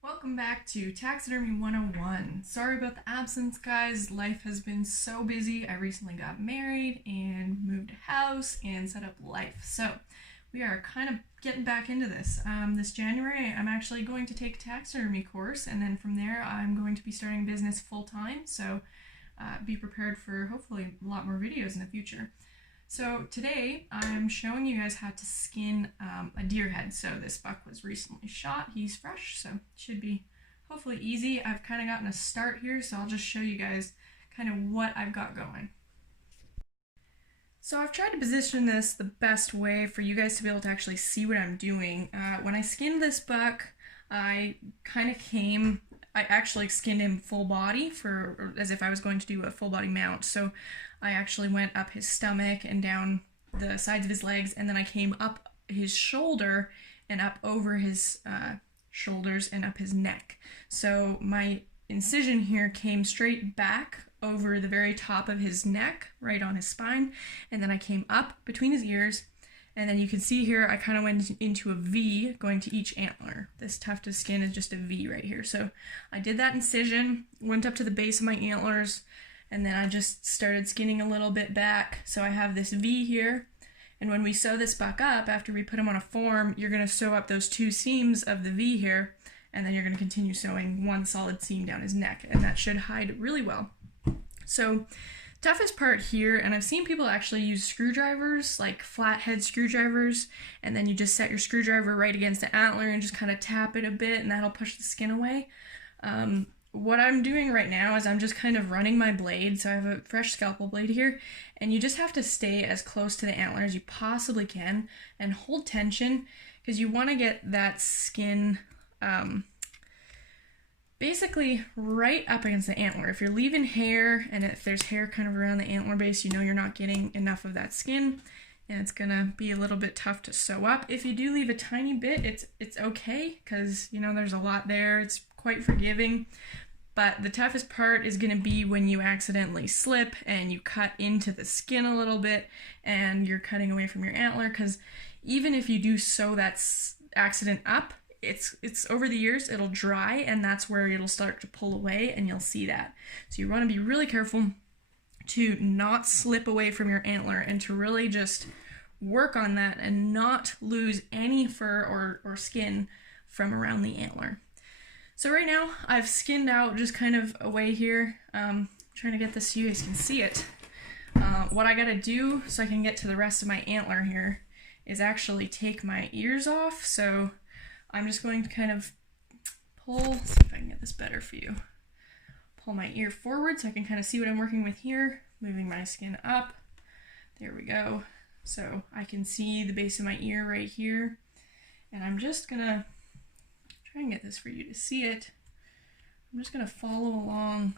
Welcome back to Taxidermy 101. Sorry about the absence, guys. Life has been so busy. I recently got married and moved house and set up life. So we are kind of getting back into this. This January, I'm actually going to take a taxidermy course, and then from there, I'm going to be starting business full time. So be prepared for hopefully a lot more videos in the future. So today I'm showing you guys how to skin a deer head. So this buck was recently shot. He's fresh, so it should be hopefully easy. I've kind of gotten a start here, so I'll just show you guys kind of what I've got going. So I've tried to position this the best way for you guys to be able to actually see what I'm doing. When I skinned this buck, I actually skinned him full body as if I was going to do a full body mount. So I actually went up his stomach and down the sides of his legs, and then I came up his shoulder and up over his shoulders and up his neck. So my incision here came straight back over the very top of his neck, right on his spine, and then I came up between his ears, and then you can see here I kind of went into a V going to each antler. This tuft of skin is just a V right here. So I did that incision, went up to the base of my antlers, and then I just started skinning a little bit back. So I have this V here, and when we sew this buck up, after we put him on a form, you're going to sew up those two seams of the V here, and then you're going to continue sewing one solid seam down his neck, and that should hide really well. So toughest part here, and I've seen people actually use screwdrivers, like flathead screwdrivers, and then you just set your screwdriver right against the antler and just kind of tap it a bit, and that'll push the skin away. What I'm doing right now is I'm just kind of running my blade. So I have a fresh scalpel blade here, and you just have to stay as close to the antler as you possibly can and hold tension, because you want to get that skin basically right up against the antler. If you're leaving hair, and if there's hair kind of around the antler base, you know you're not getting enough of that skin, and it's gonna be a little bit tough to sew up. If you do leave a tiny bit, it's okay, because you know there's a lot there. It's quite forgiving. But the toughest part is going to be when you accidentally slip and you cut into the skin a little bit and you're cutting away from your antler, because even if you do sew that accident up, it's over the years it'll dry, and that's where it'll start to pull away, and you'll see that. So you want to be really careful to not slip away from your antler and to really just work on that and not lose any fur or skin from around the antler. So right now I've skinned out just kind of away here, trying to get this so you guys can see it. What I gotta do so I can get to the rest of my antler here is actually take my ears off. So I'm just going to kind of see if I can get this better for you. Pull my ear forward so I can kind of see what I'm working with here, moving my skin up. There we go. So I can see the base of my ear right here, and I'm just gonna try and get this for you to see it. I'm just going to follow along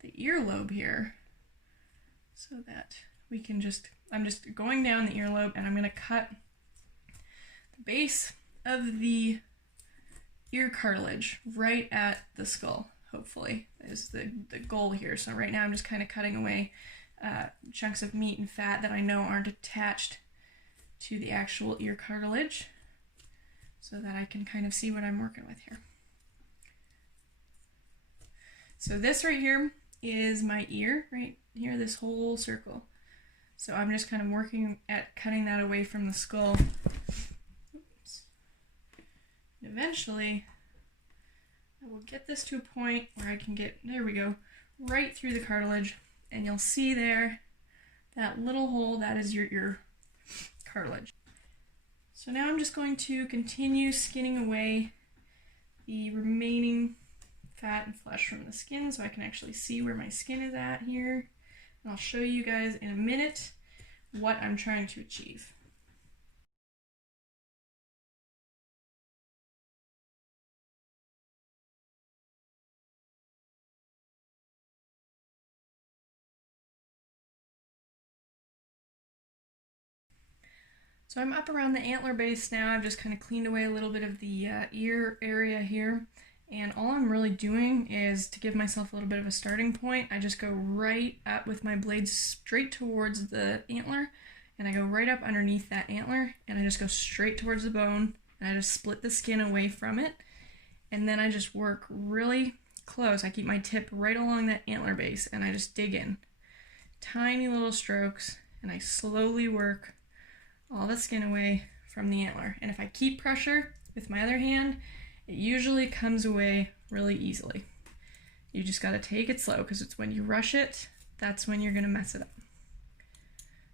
the earlobe here so that we can I'm just going down the earlobe, and I'm going to cut the base of the ear cartilage right at the skull, hopefully, is the goal here. So right now I'm just kind of cutting away chunks of meat and fat that I know aren't attached to the actual ear cartilage, so that I can kind of see what I'm working with here. So this right here is my ear, right here, this whole circle. So I'm just kind of working at cutting that away from the skull. Oops. And eventually, I will get this to a point where I can get, there we go, right through the cartilage, and you'll see there, that little hole, that is your ear cartilage. So now I'm just going to continue skinning away the remaining fat and flesh from the skin so I can actually see where my skin is at here. And I'll show you guys in a minute what I'm trying to achieve. So I'm up around the antler base now. I've just kind of cleaned away a little bit of the ear area here. And all I'm really doing is to give myself a little bit of a starting point. I just go right up with my blade straight towards the antler, and I go right up underneath that antler, and I just go straight towards the bone, and I just split the skin away from it. and then I just work really close. I keep my tip right along that antler base, and I just dig in. Tiny little strokes, and I slowly work all the skin away from the antler. And if I keep pressure with my other hand, it usually comes away really easily. You just got to take it slow, because it's when you rush it, that's when you're going to mess it up.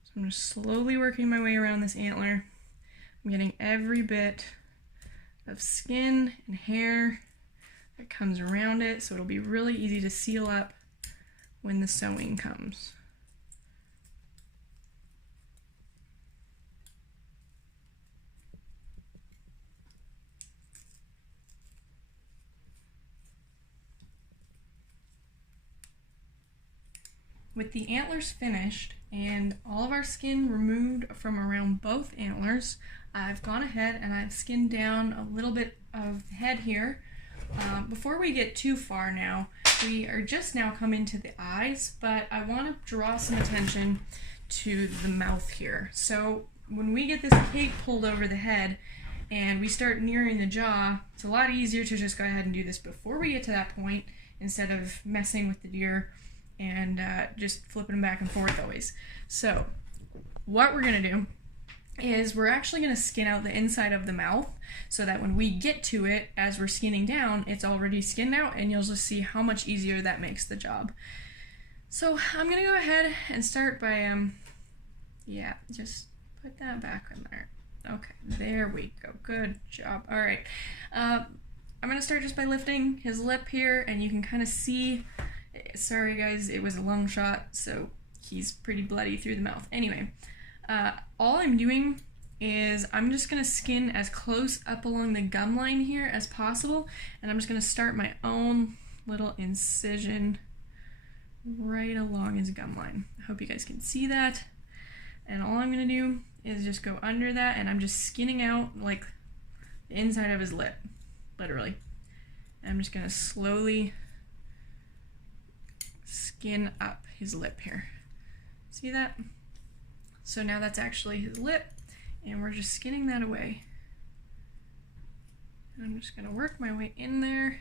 So I'm just slowly working my way around this antler. I'm getting every bit of skin and hair that comes around it, so it'll be really easy to seal up when the sewing comes. With the antlers finished and all of our skin removed from around both antlers, I've gone ahead and I've skinned down a little bit of the head here. Before we get too far now, we are just now coming to the eyes, but I want to draw some attention to the mouth here. So when we get this cape pulled over the head and we start nearing the jaw, it's a lot easier to just go ahead and do this before we get to that point instead of messing with the deer and just flipping them back and forth always. So what we're going to do is we're actually going to skin out the inside of the mouth so that when we get to it, as we're skinning down, it's already skinned out, and you'll just see how much easier that makes the job. So I'm going to go ahead and start by, just put that back in there. Okay, there we go. Good job. All right. I'm going to start just by lifting his lip here, and you can kind of see, sorry guys, it was a long shot, so he's pretty bloody through the mouth. Anyway, all I'm doing is I'm just going to skin as close up along the gum line here as possible, and I'm just going to start my own little incision right along his gum line. I hope you guys can see that. And all I'm going to do is just go under that, and I'm just skinning out like the inside of his lip, literally. And I'm just going to slowly skin up his lip here. See that? So now that's actually his lip, and we're just skinning that away. And I'm just going to work my way in there.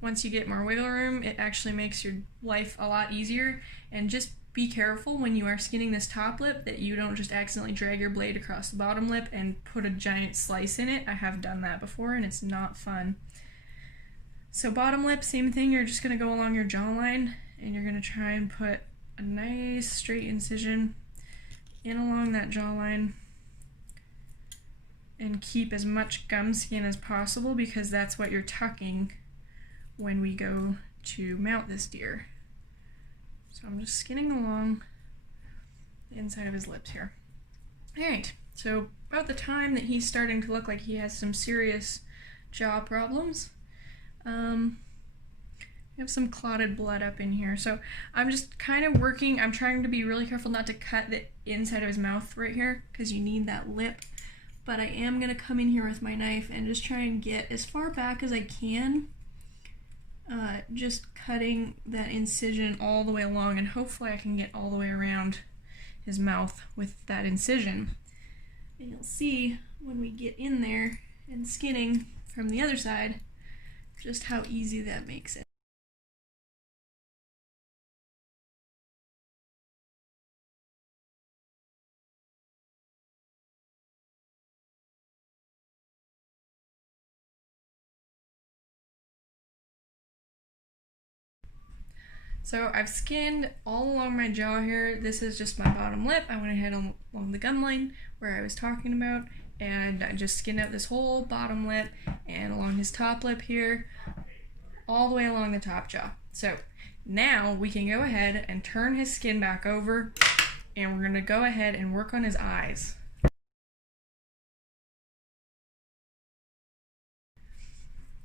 Once you get more wiggle room, it actually makes your life a lot easier. And just be careful when you are skinning this top lip that you don't just accidentally drag your blade across the bottom lip and put a giant slice in it. I have done that before, and it's not fun. So bottom lip, same thing. You're just going to go along your jawline, and you're going to try and put a nice straight incision in along that jawline and keep as much gum skin as possible, because that's what you're tucking when we go to mount this deer. So I'm just skinning along the inside of his lips here. Alright, so about the time that he's starting to look like he has some serious jaw problems, we have some clotted blood up in here. So I'm just kind of working, I'm trying to be really careful not to cut the inside of his mouth right here, because you need that lip. But I am going to come in here with my knife and just try and get as far back as I can, just cutting that incision all the way along, and hopefully I can get all the way around his mouth with that incision. And you'll see when we get in there and skinning from the other side just how easy that makes it. So I've skinned all along my jaw here. This is just my bottom lip. I went ahead along the gum line where I was talking about, and I just skinned out this whole bottom lip and along his top lip here, all the way along the top jaw. So now we can go ahead and turn his skin back over, and we're gonna go ahead and work on his eyes.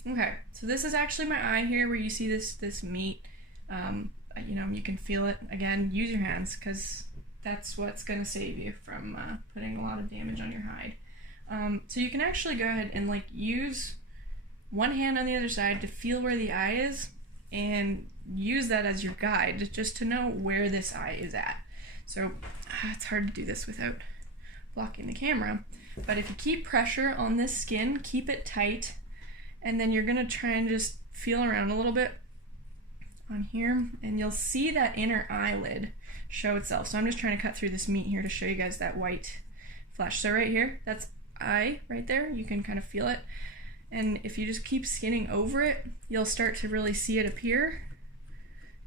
Okay, so this is actually my eye here where you see this meat. You know, you can feel it. Again, use your hands, because that's what's going to save you from putting a lot of damage on your hide. So you can actually go ahead and use one hand on the other side to feel where the eye is, and use that as your guide just to know where this eye is at. So it's hard to do this without blocking the camera, but if you keep pressure on this skin, keep it tight, And then you're gonna try and just feel around a little bit on here, and you'll see that inner eyelid show itself. So I'm just trying to cut through this meat here to show you guys that white flesh. So right here, that's eye right there. You can kind of feel it. And if you just keep skinning over it, you'll start to really see it appear.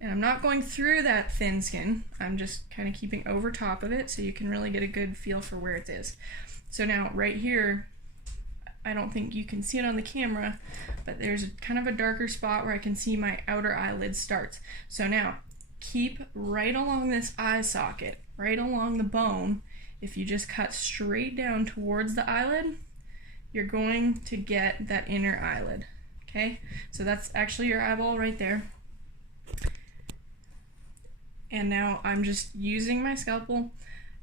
And I'm not going through that thin skin. I'm just kind of keeping over top of it so you can really get a good feel for where it is. So now right here, I don't think you can see it on the camera, but there's kind of a darker spot where I can see my outer eyelid starts. So now keep right along this eye socket, right along the bone. If you just cut straight down towards the eyelid, you're going to get that inner eyelid. Okay, so that's actually your eyeball right there. And now I'm just using my scalpel.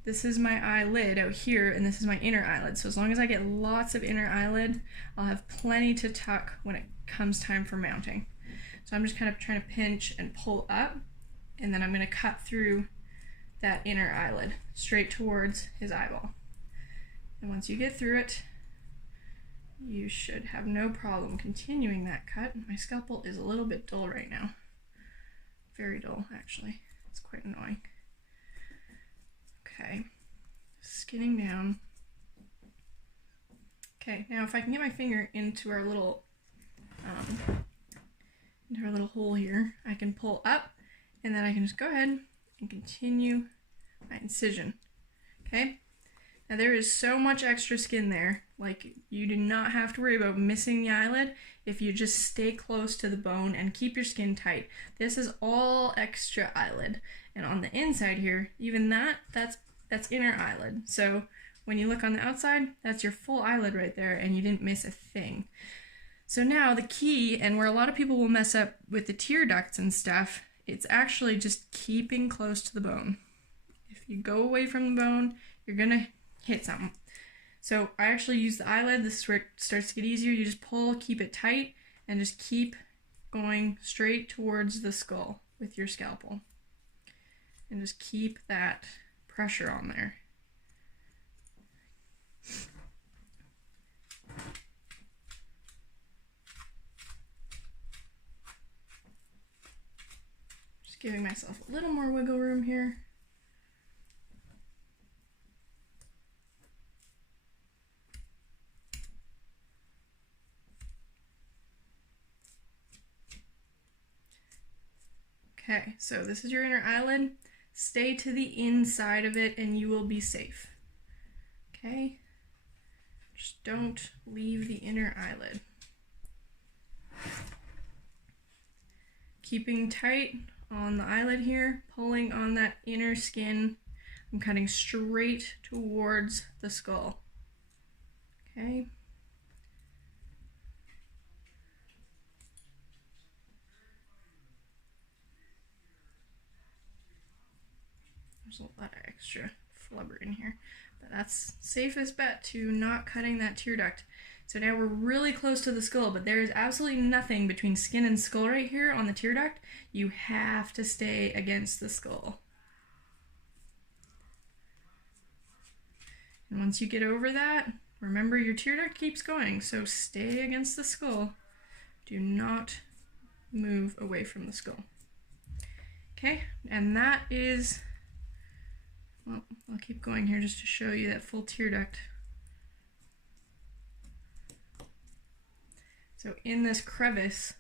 This is my eyelid out here, and this is my inner eyelid. So as long as I get lots of inner eyelid, I'll have plenty to tuck when it comes time for mounting. So I'm just kind of trying to pinch and pull up, and then I'm going to cut through that inner eyelid straight towards his eyeball. And once you get through it, you should have no problem continuing that cut. My scalpel is a little bit dull right now. Very dull, actually. It's quite annoying. Okay, skinning down. Okay, now if I can get my finger into our little hole here, I can pull up, and then I can just go ahead and continue my incision. Okay, now there is so much extra skin there, like you do not have to worry about missing the eyelid if you just stay close to the bone and keep your skin tight. This is all extra eyelid, and on the inside here, even that's inner eyelid. So when you look on the outside, that's your full eyelid right there, and you didn't miss a thing. So now the key, and where a lot of people will mess up with the tear ducts and stuff, it's actually just keeping close to the bone. If you go away from the bone, you're gonna hit something. So I actually use the eyelid. This is where it starts to get easier. You just pull, keep it tight, and just keep going straight towards the skull with your scalpel. And just keep that pressure on there. Just giving myself a little more wiggle room here. Okay, so this is your inner eyelid. Stay to the inside of it and you will be safe. Okay? Just don't leave the inner eyelid. Keeping tight on the eyelid here, pulling on that inner skin. I'm cutting straight towards the skull. Okay? There's a lot of extra flubber in here, but that's safest bet to not cutting that tear duct. So now we're really close to the skull, but there is absolutely nothing between skin and skull right here on the tear duct. You have to stay against the skull. And once you get over that, remember your tear duct keeps going, so stay against the skull. Do not move away from the skull. Okay, and that is, well, I'll keep going here just to show you that full tear duct. So in this crevice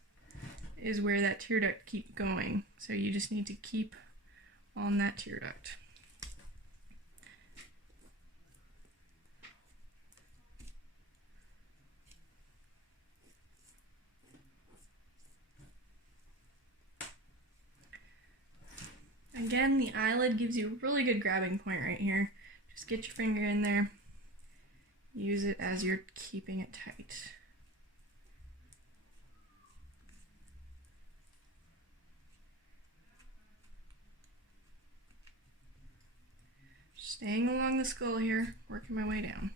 is where that tear duct keeps going. So you just need to keep on that tear duct. Again, the eyelid gives you a really good grabbing point right here. Just get your finger in there. Use it as you're keeping it tight. Staying along the skull here, working my way down.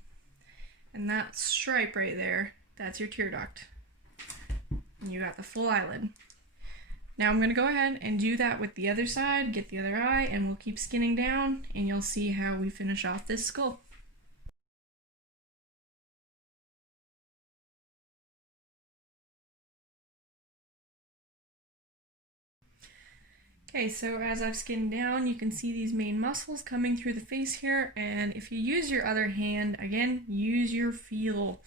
And that stripe right there, that's your tear duct. And you got the full eyelid. Now I'm going to go ahead and do that with the other side, get the other eye, and we'll keep skinning down, and you'll see how we finish off this skull. Okay, so as I've skinned down, you can see these main muscles coming through the face here, and if you use your other hand, again, use your feel.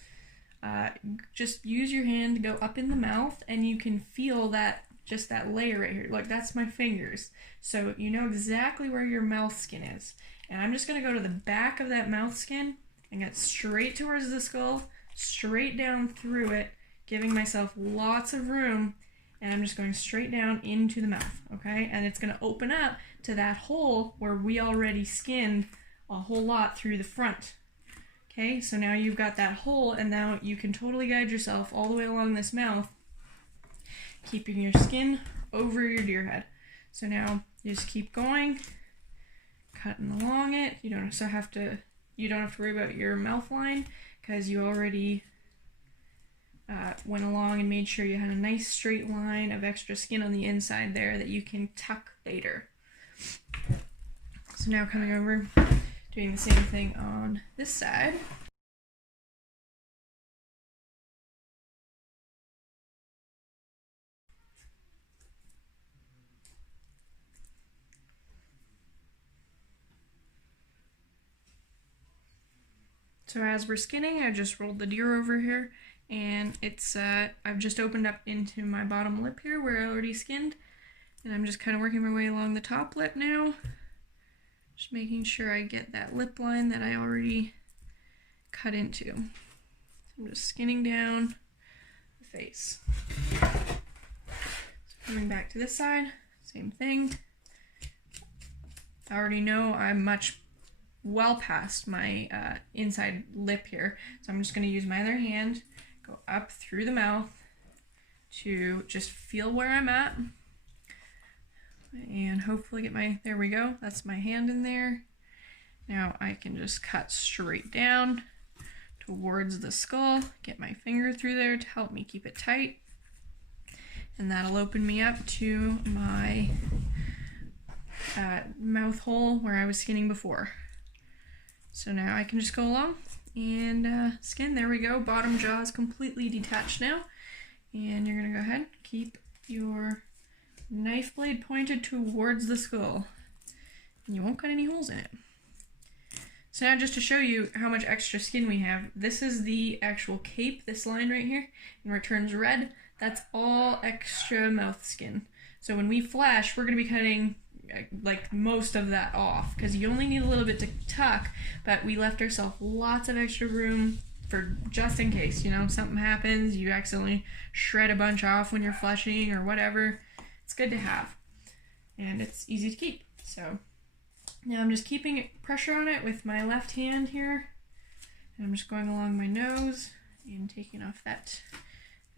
Just use your hand to go up in the mouth, and you can feel that, just that layer right here. Like, that's my fingers. So you know exactly where your mouth skin is. And I'm just going to go to the back of that mouth skin and get straight towards the skull, straight down through it, giving myself lots of room. And I'm just going straight down into the mouth, okay? And it's gonna open up to that hole where we already skinned a whole lot through the front. Okay, so now you've got that hole, and now you can totally guide yourself all the way along this mouth, keeping your skin over your deer head. So now you just keep going, cutting along it. You don't have to worry about your mouth line, because you already went along and made sure you had a nice straight line of extra skin on the inside there that you can tuck later. So now coming over, doing the same thing on this side. So as we're skinning, I just rolled the deer over here, and it's I've just opened up into my bottom lip here where I already skinned, and I'm just kind of working my way along the top lip now, just making sure I get that lip line that I already cut into. So I'm just skinning down the face. So coming back to this side, same thing. I already know I'm well past my inside lip here, so I'm just going to use my other hand, go up through the mouth to just feel where I'm at, and hopefully get there we go, that's my hand in there. Now I can just cut straight down towards the skull, get my finger through there to help me keep it tight, and that'll open me up to my mouth hole where I was skinning before. So now I can just go along and skin. There we go. Bottom jaw is completely detached now. And you're going to go ahead, keep your knife blade pointed towards the skull. And you won't cut any holes in it. So now just to show you how much extra skin we have, this is the actual cape, this line right here, and where it turns red. That's all extra mouth skin. So when we flash, we're going to be cutting like most of that off, because you only need a little bit to tuck, but we left ourselves lots of extra room for just in case, you know, something happens, you accidentally shred a bunch off when you're flushing or whatever. It's good to have, and it's easy to keep. So now I'm just keeping pressure on it with my left hand here, and I'm just going along my nose and taking off that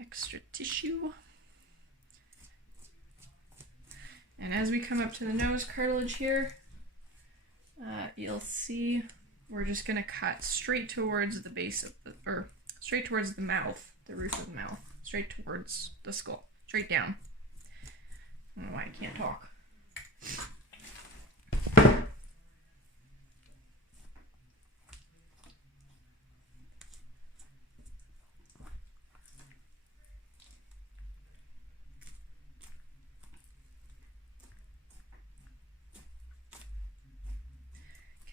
extra tissue. And as we come up to the nose cartilage here, you'll see we're just going to cut straight towards the base of or straight towards the mouth, the roof of the mouth, straight towards the skull, straight down. I don't know why I can't talk.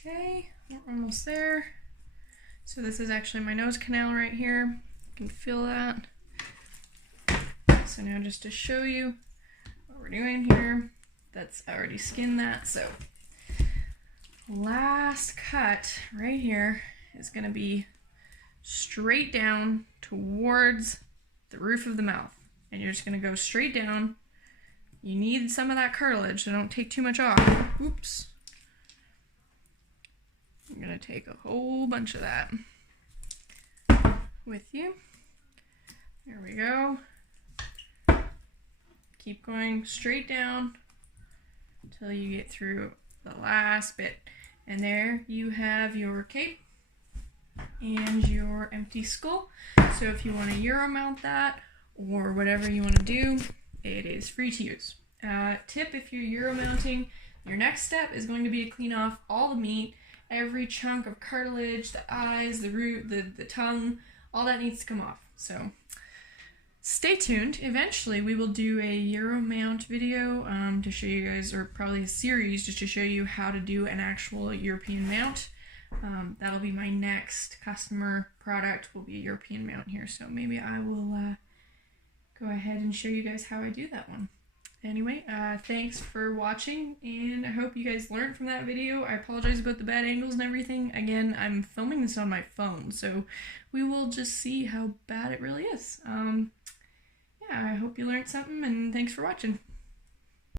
Okay, we're almost there. So this is actually my nose canal right here. You can feel that. So now just to show you what we're doing here, that's I already skinned that. So last cut right here is going to be straight down towards the roof of the mouth. And you're just going to go straight down. You need some of that cartilage, so don't take too much off. Oops. I'm going to take a whole bunch of that with you. There we go. Keep going straight down until you get through the last bit. And there you have your cape and your empty skull. So if you want to Euro mount that or whatever you want to do, it is free to use. Tip, if you're Euro mounting, your next step is going to be to clean off all the meat, every chunk of cartilage, the eyes, the root, the tongue, all that needs to come off. So stay tuned. Eventually we will do a Euro mount video to show you guys, or probably a series just to show you how to do an actual European mount. That'll be my next customer product, will be a European mount here, so maybe I will go ahead and show you guys how I do that one. Anyway, thanks for watching, and I hope you guys learned from that video. I apologize about the bad angles and everything. Again, I'm filming this on my phone, so we will just see how bad it really is. Yeah, I hope you learned something, and thanks for watching.